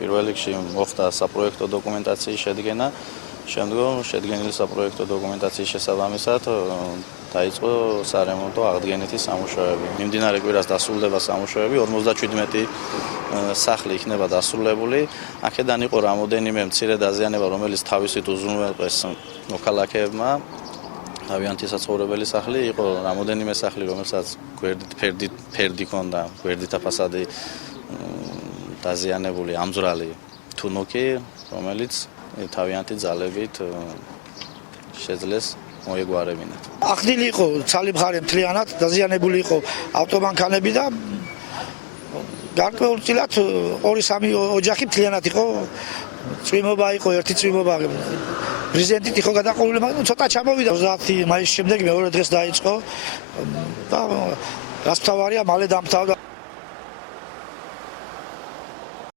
პირველ რიგში მოხდა საპროექტო დოკუმენტაციის შედგენა, შემდგომ შედგენილი საპროექტო დოკუმენტაციის შესაბამისად დაიწყო სარემონტო აღდგენითი სამუშაოები. მიმდინარე კვირას დასრულდება სამუშაოები, 57 სახლი იქნება დასრულებული. აქედან იყო რამოდენიმე მცირე დაზიანება, რომელიც თავისით უზრუნველყვეს მოქალაქეებმა. თავიანთი საცხოვრებელი სახლი იყო, რამოდენიმე სახლი, რომელსაც ფერდი ჰქონდა, გვერდითა ფასადი დაზიანებული, ამძვრალი თუნუქი, რომელიც თავიანთი ძალებით შეძლეს მოეგვარებინათ. ახდილი იყო ცალი მხარე მთლიანად, დაზიანებული იყო ავტომანქანები და გარკვეულწილად 2-3 ოჯახი მთლიანად იყო. წვიმობა იყო, ერთი წვიმობა პრეზიდენტით იყო გადაყოლილი, მაგრამ ცოტა ჩამოვიდა 30 მაისის შემდეგ მეორე დღეს დაიწყო და რაც მთავარია, მალე დამთავრდა.